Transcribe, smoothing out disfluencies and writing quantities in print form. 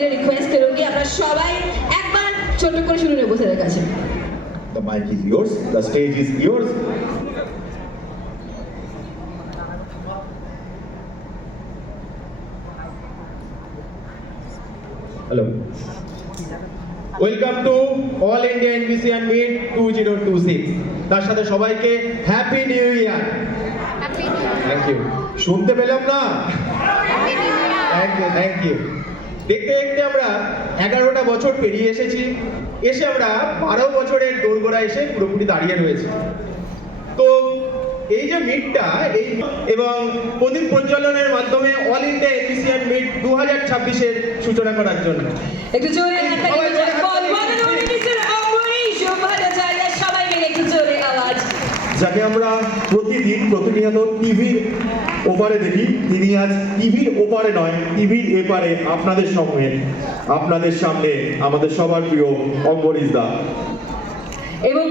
के लिए रिक्वेस्ट करूंगी আপনারা সবাই একবার ছোট করে শুনে নেব স্যারের কাছে। The mic is yours, the stage is yours. Hello. Welcome to All India NBCN Meet 2026. তার সাথে সবাইকে happy new year. Thank you. শুনতে পেলাম না? Thank you. দেখতে দেখতে আমরা 11টা বছর পেরিয়ে এসেছি। এসে আমরা 12 বছরের দোরগোড়ায় এসে পুরোপুরি দাঁড়িয়ে রয়েছি। তো এই যে মিটটা এই এবং প্রদীপ প্রজ্বলনের মাধ্যমে অল ইন্ডিয়া এনবিসিএন মিট 2026 এর সূচনা করার জন্য একটু জোরে সবাই মিলে একটু জোরে আওয়াজ। যাকে আমরা প্রতিনিয়ত টিভির ওপারে দেখি, তিনি আজ টিভির ওপারে নয়, টিভির এপারে আপনাদের সঙ্গে, আপনাদের সামনে আমাদের সবার প্রিয় অম্বরীশ দা। এবং